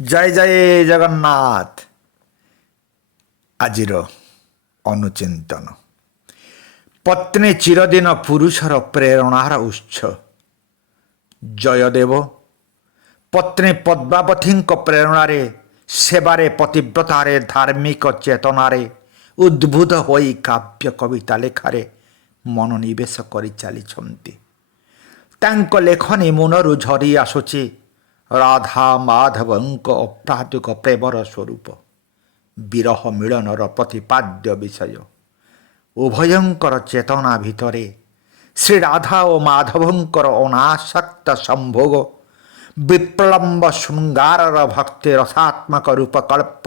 ଜୟ ଜୟ ଜଗନ୍ନାଥ। ଆଜିର ଅନୁଚିନ୍ତନ। ପତ୍ନୀ ଚିରଦିନ ପୁରୁଷର ପ୍ରେରଣାର ଉତ୍ସ। ଜୟଦେବ ପତ୍ନୀ ପଦ୍ମାବତୀଙ୍କ ପ୍ରେରଣାରେ, ସେବାରେ, ପତିବ୍ରତାରେ, ଧାର୍ମିକ ଚେତନାରେ ଉଦ୍ବୁଦ୍ଧ ହୋଇ କାବ୍ୟ କବିତା ଲେଖାରେ ମନୋନିବେଶ କରି ଚାଲିଛନ୍ତି। ତାଙ୍କ ଲେଖନୀ ମନରୁ ଝରି ଆସୁଛି ରାଧା ମାଧବଙ୍କ ଅପ୍ରାକୃତିକ ପ୍ରେମର ସ୍ୱରୂପ, ବିରହ ମିଳନର ପ୍ରତିପାଦ୍ୟ ବିଷୟ। ଉଭୟଙ୍କର ଚେତନା ଭିତରେ ଶ୍ରୀ ରାଧା ଓ ମାଧବଙ୍କର ଅନାସକ୍ତ ସମ୍ଭୋଗ, ବିପ୍ଳମ୍ବ ଶୃଙ୍ଗାରର ଭକ୍ତି ରସାତ୍ମକ ରୂପକଳ୍ପ,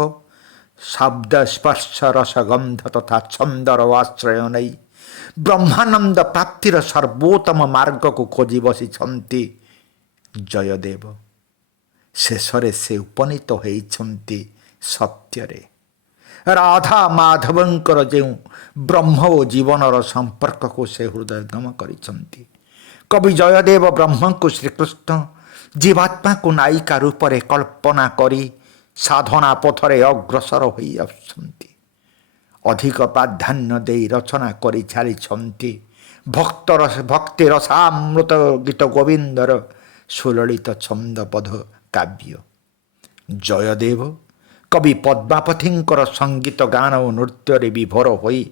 ଶବ୍ଦ ସ୍ପର୍ଶ ରସଗନ୍ଧ ତଥା ଛନ୍ଦର ଆଶ୍ରୟ ନେଇ ବ୍ରହ୍ମାନନ୍ଦ ପ୍ରାପ୍ତିର ସର୍ବୋତ୍ତମ ମାର୍ଗକୁ ଖୋଜି ବସିଛନ୍ତି ଜୟଦେବ। ଶେଷରେ ସେ ଉପନୀତ ହୋଇଛନ୍ତି ସତ୍ୟରେ। ରାଧା ମାଧବଙ୍କର ଯେଉଁ ବ୍ରହ୍ମ ଓ ଜୀବନର ସମ୍ପର୍କକୁ ସେ ହୃଦୟଙ୍ଗମ କରିଛନ୍ତି। କବି ଜୟଦେବ ବ୍ରହ୍ମଙ୍କୁ ଶ୍ରୀକୃଷ୍ଣ, ଜୀବାତ୍ମାକୁ ନାୟିକା ରୂପରେ କଳ୍ପନା କରି ସାଧନା ପଥରେ ଅଗ୍ରସର ହୋଇ ଆସୁଛନ୍ତି। ଅଧିକ ପ୍ରାଧାନ୍ୟ ଦେଇ ରଚନା କରି ଚାଲିଛନ୍ତି ଭକ୍ତି ରସାମୃତ ଗୀତ ଗୋବିନ୍ଦର ସୁଲଳିତ ଛନ୍ଦବଦ୍ଧ କାବ୍ୟ। ଜୟଦେବ କବି ପଦ୍ମାବତୀଙ୍କର ସଙ୍ଗୀତ ଗାନ ଓ ନୃତ୍ୟରେ ବିଭୋର ହୋଇ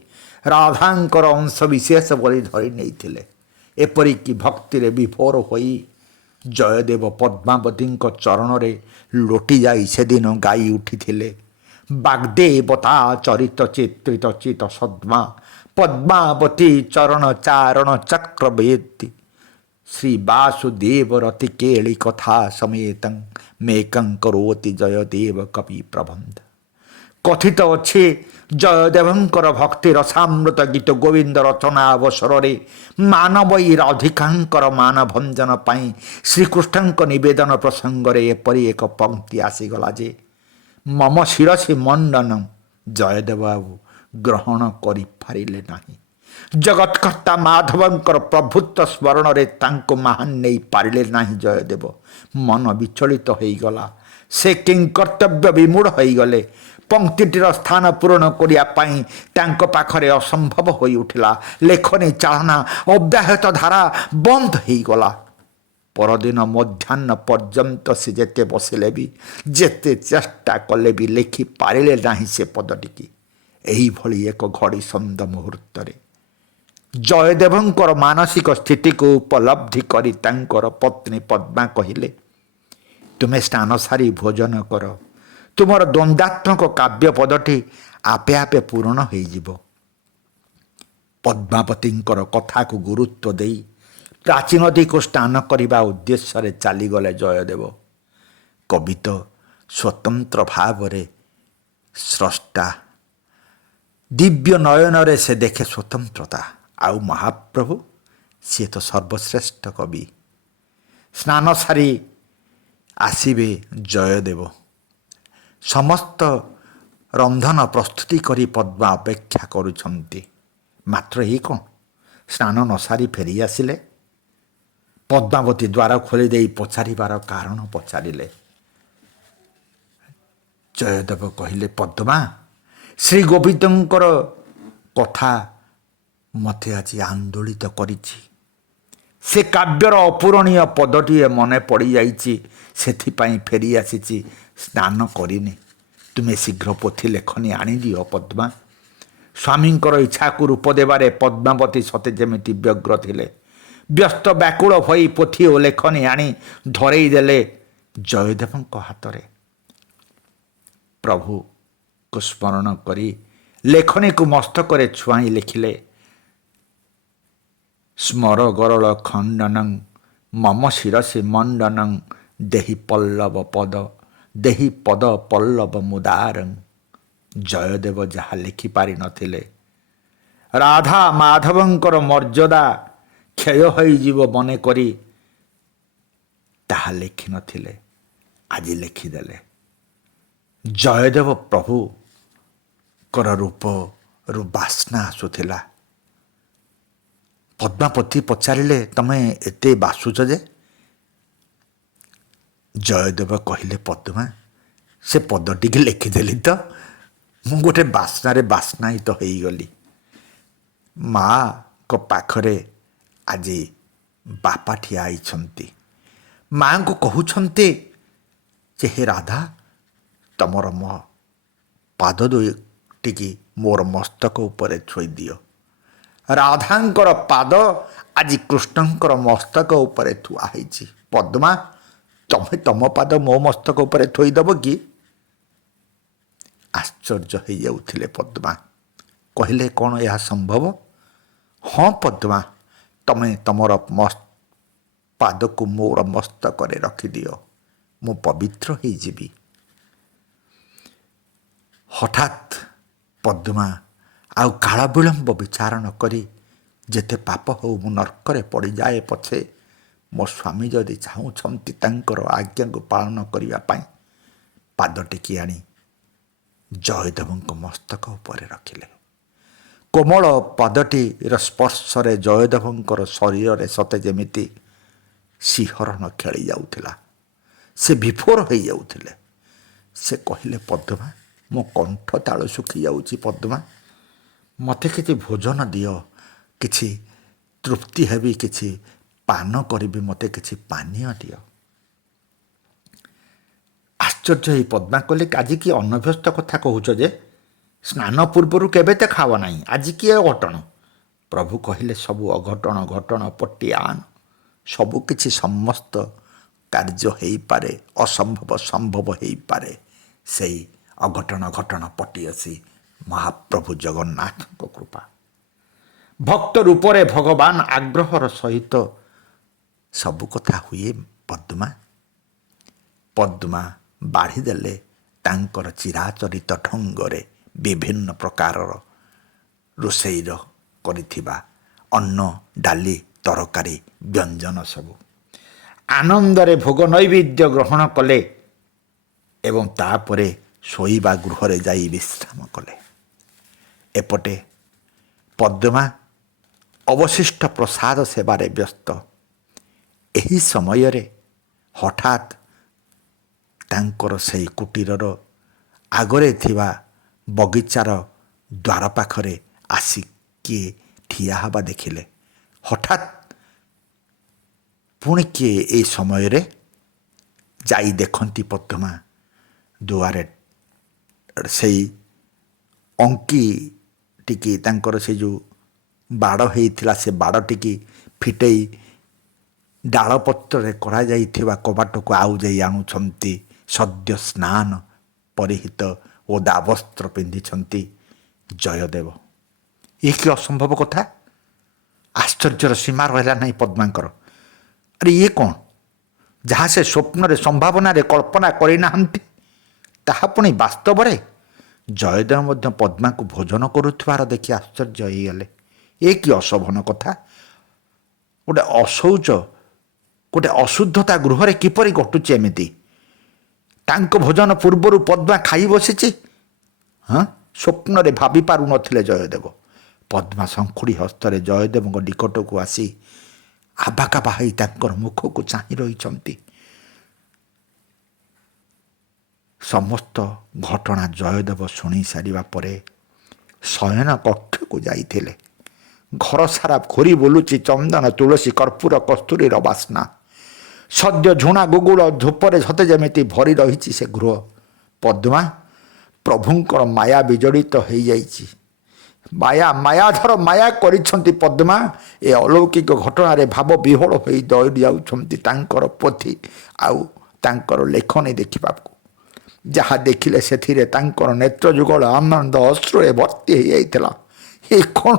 ରାଧାଙ୍କର ଅଂଶବିଶେଷ ବୋଲି ଧରି ନେଇଥିଲେ। ଏପରିକି ଭକ୍ତିରେ ବିଭୋର ହୋଇ ଜୟଦେବ ପଦ୍ମାବତୀଙ୍କ ଚରଣରେ ଲୋଟି ଯାଇ ସେଦିନ ଗାଇ ଉଠିଥିଲେ ବାଗ୍ଦେବତା ଚରିତ ଚିତ୍ରିତ ଚିତ ସଦ୍ମା ପଦ୍ମାବତୀ ଚରଣ ଚାରଣ ଚକ୍ରବେଦୀ ଶ୍ରୀ ବାସୁଦେବ ରତି କେଳି କଥା ସಮೇତଂ ମେକଂ କରୋତି ଜୟଦେବ କବି ପ୍ରବନ୍ଧ। କଥିତ ଅଛି ଜୟଦେବଙ୍କର ଭକ୍ତି ରସାମୃତ ଗୀତ ଗୋବିନ୍ଦ ରଚନା ଅବସରରେ ମାନବୀ ରାଧିକାଙ୍କର ମାନଭଞ୍ଜନ ପାଇଁ ଶ୍ରୀକୃଷ୍ଣଙ୍କ ନିବେଦନ ପ୍ରସଙ୍ଗରେ ଏପରି ଏକ ପଙ୍କ୍ତି ଆସିଗଲା ଯେ ମମ ଶିରସି ମଣ୍ଡନ ଜୟଦେବ ବାବୁ ଗ୍ରହଣ କରିପାରିଲେ ନାହିଁ। ଜଗତ୍କର୍ତ୍ତା ମାଧବଙ୍କର ପ୍ରଭୁତ୍ୱ ସ୍ମରଣରେ ତାଙ୍କୁ ମହାନ ନେଇ ପାରିଲେ ନାହିଁ ଜୟଦେବ। ମନ ବିଚଳିତ ହୋଇଗଲା। ସେ କିଂକର୍ତ୍ତବ୍ୟ ବିମୂଢ଼ ହୋଇଗଲେ। ପଙ୍କ୍ତିଟିର ସ୍ଥାନ ପୂରଣ କରିବା ପାଇଁ ତାଙ୍କ ପାଖରେ ଅସମ୍ଭବ ହୋଇ ଉଠିଲା। ଲେଖନୀ ଚାଳନା ଅବ୍ୟାହତ ଧାରା ବନ୍ଦ ହୋଇଗଲା। ପରଦିନ ମଧ୍ୟାହ୍ନ ପର୍ଯ୍ୟନ୍ତ ସେ ଯେତେ ବସିଲେ ବି, ଯେତେ ଚେଷ୍ଟା କଲେ ବି ଲେଖିପାରିଲେ ନାହିଁ ସେ ପଦଟିକି। ଏହିଭଳି ଏକ ଘଡ଼ିସନ୍ଧ ମୁହୂର୍ତ୍ତରେ ଜୟଦେବଙ୍କର ମାନସିକ ସ୍ଥିତିକୁ ଉପଲବ୍ଧି କରି ତାଙ୍କର ପତ୍ନୀ ପଦ୍ମା କହିଲେ, ତୁମେ ସ୍ନାନ ସାରି ଭୋଜନ କର। ତୁମର ଦ୍ୱନ୍ଦ୍ୱାତ୍ମକ କାବ୍ୟ ପଦଟି ଆପେ ଆପେ ପୂରଣ ହୋଇଯିବ। ପଦ୍ମାବତୀଙ୍କର କଥାକୁ ଗୁରୁତ୍ୱ ଦେଇ ପ୍ରାଚୀ ନଦୀକୁ ସ୍ନାନ କରିବା ଉଦ୍ଦେଶ୍ୟରେ ଚାଲିଗଲେ ଜୟଦେବ। କବି ତ ସ୍ୱତନ୍ତ୍ର ଭାବରେ ସ୍ରଷ୍ଟା। ଦିବ୍ୟ ନୟନରେ ସେ ଦେଖେ ସ୍ୱତନ୍ତ୍ରତା। ଆଉ ମହାପ୍ରଭୁ, ସିଏ ତ ସର୍ବଶ୍ରେଷ୍ଠ କବି। ସ୍ନାନ ସାରି ଆସିବେ ଜୟଦେବ। ସମସ୍ତ ରନ୍ଧନ ପ୍ରସ୍ତୁତି କରି ପଦ୍ମା ଅପେକ୍ଷା କରୁଛନ୍ତି। ମାତ୍ର ଏହି କ'ଣ, ସ୍ନାନ ନ ସାରି ଫେରି ଆସିଲେ? ପଦ୍ମାବତୀ ଦ୍ୱାର ଖୋଲି ଦେଇ ପଚାରିବାର କାରଣ ପଚାରିଲେ। ଜୟଦେବ କହିଲେ, ପଦ୍ମା, ଶ୍ରୀ ଗୋବିନ୍ଦଙ୍କର କଥା ମୋତେ ଆଜି ଆନ୍ଦୋଳିତ କରିଛି। ସେ କାବ୍ୟର ଅପୂରଣୀୟ ପଦଟିଏ ମନେ ପଡ଼ିଯାଇଛି, ସେଥିପାଇଁ ଫେରି ଆସିଛି। ସ୍ନାନ କରିନି। ତୁମେ ଶୀଘ୍ର ପୋଥି ଲେଖନୀ ଆଣିଦିଅ ପଦ୍ମା। ସ୍ୱାମୀଙ୍କର ଇଚ୍ଛାକୁ ରୂପ ଦେବାରେ ପଦ୍ମାବତୀ ସତେ ଯେମିତି ବ୍ୟଗ୍ର ଥିଲେ। ବ୍ୟସ୍ତ ବ୍ୟାକୁଳ ହୋଇ ପୋଥି ଓ ଲେଖନୀ ଆଣି ଧରେଇ ଦେଲେ ଜୟଦେବଙ୍କ ହାତରେ। ପ୍ରଭୁକୁ ସ୍ମରଣ କରି ଲେଖନୀକୁ ମସ୍ତକରେ ଛୁଆଇଁ ଲେଖିଲେ, ସ୍ମର ଗରଳ ଖଣ୍ଡନଂ ମମ ଶିରସି ମଣ୍ଡନଂ ଦେହି ପଲ୍ଲବ ପଦ ଦେହି ପଦ ପଲ୍ଲବ ମୁଦାରଂ। ଜୟଦେବ ଯାହା ଲେଖିପାରିନଥିଲେ, ରାଧା ମାଧବଙ୍କର ମର୍ଯ୍ୟାଦା କ୍ଷୟ ହୋଇଯିବ ମନେ କରି ତାହା ଲେଖିନଥିଲେ, ଆଜି ଲେଖିଦେଲେ। ଜୟଦେବ ପ୍ରଭୁଙ୍କର ରୂପରୁ ବାସ୍ନା ଆସୁଥିଲା। ପଦ୍ମାବତୀ ପଚାରିଲେ, ତମେ ଏତେ ବାସୁଛ ଯେ? ଜୟଦେବ କହିଲେ, ପଦ୍ମା, ସେ ପଦଟିକି ଲେଖିଦେଲି ତ ମୁଁ ଗୋଟେ ବାସ୍ନାହିତ ହେଇଗଲି। ମାଆଙ୍କ ପାଖରେ ଆଜି ବାପା ଠିଆ ହେଇଛନ୍ତି। ମାଆଙ୍କୁ କହୁଛନ୍ତି ଯେ ହେ ରାଧା, ତମର ମୋ ପାଦ ଦୁଇଟିକି ମୋର ମସ୍ତକ ଉପରେ ଥୋଇଦିଅ। ରାଧାଙ୍କର ପାଦ ଆଜି କୃଷ୍ଣଙ୍କର ମସ୍ତକ ଉପରେ ଥୁଆ ହେଇଛି। ପଦ୍ମା, ତମେ ତମ ପାଦ ମୋ ମସ୍ତକ ଉପରେ ଥୋଇଦେବ କି? ଆଶ୍ଚର୍ଯ୍ୟ ହେଇଯାଉଥିଲେ ପଦ୍ମା। କହିଲେ, କ'ଣ ଏହା ସମ୍ଭବ? ହଁ ପଦ୍ମା, ତମେ ତମର ପାଦକୁ ମୋର ମସ୍ତକରେ ରଖିଦିଅ, ମୁଁ ପବିତ୍ର ହେଇଯିବି। ହଠାତ୍ ପଦ୍ମା ଆଉ କାଳ ବିଳମ୍ବ ବିଚାର ନ କରି, ଯେତେ ପାପ ହେଉ ମୁଁ ନର୍କରେ ପଡ଼ିଯାଏ ପଛେ ମୋ ସ୍ୱାମୀ ଯଦି ଚାହୁଁଛନ୍ତି ତାଙ୍କର ଆଜ୍ଞାକୁ ପାଳନ କରିବା ପାଇଁ, ପାଦ ଟେକି ଆଣି ଜୟଦେବଙ୍କ ମସ୍ତକ ଉପରେ ରଖିଲେ। କୋମଳ ପାଦଟିର ସ୍ପର୍ଶରେ ଜୟଦେବଙ୍କର ଶରୀରରେ ସତେ ଯେମିତି ଶିହରଣ ଖେଳି ଯାଉଥିଲା। ସେ ବିଭୋର ହେଇଯାଉଥିଲେ। ସେ କହିଲେ, ପଦ୍ମା, ମୋ କଣ୍ଠ ତାଳ ଶୁଖି ଯାଉଛି। ପଦ୍ମା, ମୋତେ କିଛି ଭୋଜନ ଦିଅ, କିଛି ତୃପ୍ତି ହେବି, କିଛି ପାନ କରିବି, ମୋତେ କିଛି ପାନୀୟ ଦିଅ। ଆଶ୍ଚର୍ଯ୍ୟ ହେଇ ପଦ୍ମା କହିଲେ, ଆଜି କି ଅନଭ୍ୟସ୍ତ କଥା କହୁଛ ଯେ? ସ୍ନାନ ପୂର୍ବରୁ କେବେ ତ ଖାଅ ନାହିଁ, ଆଜି କିଏ ଅଘଟଣ? ପ୍ରଭୁ କହିଲେ, ସବୁ ଅଘଟଣ ଘଟଣ ପଟି ଆନ। ସବୁ କିଛି ସମସ୍ତ କାର୍ଯ୍ୟ ହେଇପାରେ, ଅସମ୍ଭବ ସମ୍ଭବ ହେଇପାରେ। ସେଇ ଅଘଟଣ ଘଟଣ ପଟି ଅଛି ମହାପ୍ରଭୁ ଜଗନ୍ନାଥଙ୍କ କୃପା। ଭକ୍ତ ରୂପରେ ଭଗବାନ ଆଗ୍ରହର ସହିତ ସବୁ କଥା ହୁଏ। ପଦ୍ମା ବାଢ଼ିଦେଲେ ତାଙ୍କର ଚିରାଚରିତ ଢଙ୍ଗରେ ବିଭିନ୍ନ ପ୍ରକାରର ରୋଷେଇର କରିଥିବା ଅନ୍ନ, ଡାଲି, ତରକାରୀ, ବ୍ୟଞ୍ଜନ ସବୁ ଆନନ୍ଦରେ ଭୋଗ ନୈବେଦ୍ୟ ଗ୍ରହଣ କଲେ ଏବଂ ତାପରେ ଶୋଇବା ଗୃହରେ ଯାଇ ବିଶ୍ରାମ କଲେ। ଏପଟେ ପଦ୍ମା ଅବଶିଷ୍ଟ ପ୍ରସାଦ ସେବାରେ ବ୍ୟସ୍ତ। ଏହି ସମୟରେ ହଠାତ୍ ତାଙ୍କର ସେହି କୁଟୀରର ଆଗରେ ଥିବା ବଗିଚାର ଦ୍ୱାର ପାଖରେ ଆସି କିଏ ଠିଆ ହେବା ଦେଖିଲେ। ହଠାତ୍ ପୁଣି କିଏ ଏହି ସମୟରେ ଯାଇ ଦେଖନ୍ତି ପଦ୍ମା ଦୁଆରେ ସେଇ ଅଙ୍କିଟିକି, ତାଙ୍କର ସେ ଯେଉଁ ବାଡ଼ ହେଇଥିଲା ସେ ବାଡ଼ଟିକି ଫିଟେଇ ଡାଳପତ୍ରରେ କରାଯାଇଥିବା କବାଟକୁ ଆଉଜାଇ ଆଣୁଛନ୍ତି। ସଦ୍ୟ ସ୍ନାନ ପରିହିତ ଓଦା ବସ୍ତ୍ର ପିନ୍ଧିଛନ୍ତି ଜୟଦେବ। ଇଏ କି ଅସମ୍ଭବ କଥା! ଆଶ୍ଚର୍ଯ୍ୟର ସୀମା ରହିଲା ନାହିଁ ପଦ୍ମାଙ୍କର। ଆରେ ଇଏ କ'ଣ? ଯାହା ସେ ସ୍ୱପ୍ନରେ ସମ୍ଭାବନାରେ କଳ୍ପନା କରିନାହାନ୍ତି, ତାହା ପୁଣି ବାସ୍ତବରେ ଜୟଦେବ ମଧ୍ୟ ପଦ୍ମାକୁ ଭୋଜନ କରୁଥିବାର ଦେଖି ଆଶ୍ଚର୍ଯ୍ୟ ହେଇଗଲେ। ଏ କି ଅଶୋଭନ କଥା! ଗୋଟେ ଅଶୌଚ, ଗୋଟେ ଅଶୁଦ୍ଧତା ଗୃହରେ କିପରି ଘଟୁଛି ଏମିତି? ତାଙ୍କ ଭୋଜନ ପୂର୍ବରୁ ପଦ୍ମା ଖାଇ ବସିଛି। ହଁ, ସ୍ୱପ୍ନରେ ଭାବି ପାରୁନଥିଲେ ଜୟଦେବ। ପଦ୍ମା ଶଙ୍ଖୁଡ଼ି ହସ୍ତରେ ଜୟଦେବଙ୍କ ନିକଟକୁ ଆସି ଆବାକାବା ହୋଇ ତାଙ୍କର ମୁଖକୁ ଚାହିଁ ରହିଛନ୍ତି। ସମସ୍ତ ଘଟଣା ଜୟଦେବ ଶୁଣି ସାରିବା ପରେ ଶୟନ କକ୍ଷକୁ ଯାଇଥିଲେ। ଘର ସାରା ଘୁରି ବୁଲୁଛି ଚନ୍ଦନ, ତୁଳସୀ, କର୍ପୂର, କସ୍ତୁରୀର ବାସ୍ନା। ସଦ୍ୟ ଝୁଣା ଗୁଗୁଳ ଧୂପରେ ସତେ ଯେମିତି ଭରି ରହିଛି ସେ ଗୃହ। ପଦ୍ମା, ପ୍ରଭୁଙ୍କର ମାୟା ବିଜଡ଼ିତ ହେଇଯାଇଛି। ମାୟାଧର ମାୟା କରିଛନ୍ତି ପଦ୍ମା। ଏ ଅଲୌକିକ ଘଟଣାରେ ଭାବ ବିହ୍ୱଳ ହୋଇ ଦୌଡ଼ି ଯାଉଛନ୍ତି ତାଙ୍କର ପୋଥି ଆଉ ତାଙ୍କର ଲେଖନୀ ଦେଖିବାକୁ। ଯାହା ଦେଖିଲେ ସେଥିରେ ତାଙ୍କର ନେତ୍ର ଯୁଗଳ ଆନନ୍ଦ ଅଶ୍ରୁରେ ଭର୍ତ୍ତି ହେଇଯାଇଥିଲା। ଏ କ'ଣ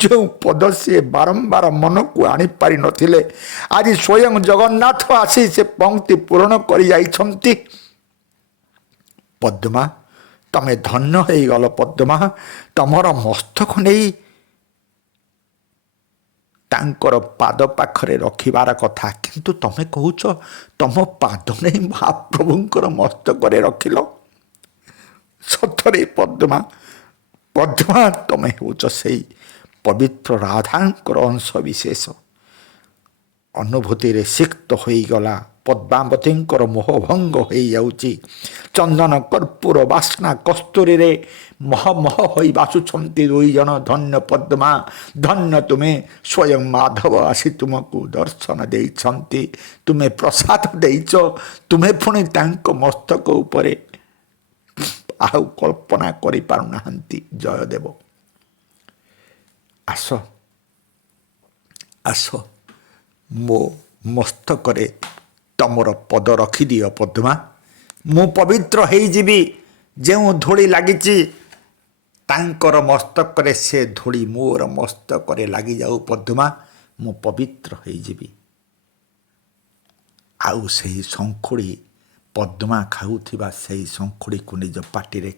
ଯେଉଁ ପଦ ସିଏ ବାରମ୍ବାର ମନକୁ ଆଣିପାରି ନଥିଲେ, ଆଜି ସ୍ୱୟଂ ଜଗନ୍ନାଥ ଆସି ସେ ପଙ୍କ୍ତି ପୂରଣ କରି ଯାଇଛନ୍ତି। ପଦ୍ମା, ତମେ ଧନ୍ୟ ହେଇଗଲ। ପଦ୍ମା, ତମର ମସ୍ତକ ନେଇ ତାଙ୍କର ପାଦ ପାଖରେ ରଖିବାର କଥା, କିନ୍ତୁ ତମେ କହୁଛ ତମ ପାଦ ନେଇ ମହାପ୍ରଭୁଙ୍କର ମସ୍ତକରେ ରଖିଲ। ସତରେ ପଦ୍ମା, ତମେ ହେଉଛ ସେଇ ପବିତ୍ର ରାଧାଙ୍କର ଅଂଶ ବିଶେଷ। ଅନୁଭୂତିରେ ସିକ୍ତ ହୋଇଗଲା ପଦ୍ମାବତୀଙ୍କର ମୋହଭଙ୍ଗ ହୋଇଯାଉଛି। ଚନ୍ଦନ କର୍ପୂର ବାସ୍ନା କସ୍ତୁରୀରେ ମହ ମହ ହୋଇ ବାସୁଛନ୍ତି ଦୁଇ ଜଣ। ଧନ୍ୟ ପଦ୍ମା, ଧନ୍ୟ ତୁମେ। ସ୍ୱୟଂ ମାଧବ ଆସି ତୁମକୁ ଦର୍ଶନ ଦେଇଛନ୍ତି, ତୁମେ ପ୍ରସାଦ ଦେଇଛ। ତୁମେ ପୁଣି ତାଙ୍କ ମସ୍ତକ ଉପରେ ଆଉ କଳ୍ପନା କରିପାରୁନାହାନ୍ତି। ଜୟଦେବ ଆସ ଆସ, ମୋ ମସ୍ତକରେ ତମର ପଦ ରଖିଦିଅ ପଦ୍ମା। ମୁଁ ପବିତ୍ର ହେଇଯିବି। ଯେଉଁ ଧୂଳି ଲାଗିଛି ତାଙ୍କର ମସ୍ତକରେ ସେ ଧୂଳି ମୋର ମସ୍ତକରେ ଲାଗିଯାଉ ପଦ୍ମା, ମୁଁ ପବିତ୍ର ହେଇଯିବି। ଆଉ ସେହି ଶଙ୍ଖୁଡ଼ି, ପଦ୍ମା ଖାଉଥିବା ସେହି ଶଙ୍ଖୁଡ଼ିକୁ ନିଜ ପାଟିରେ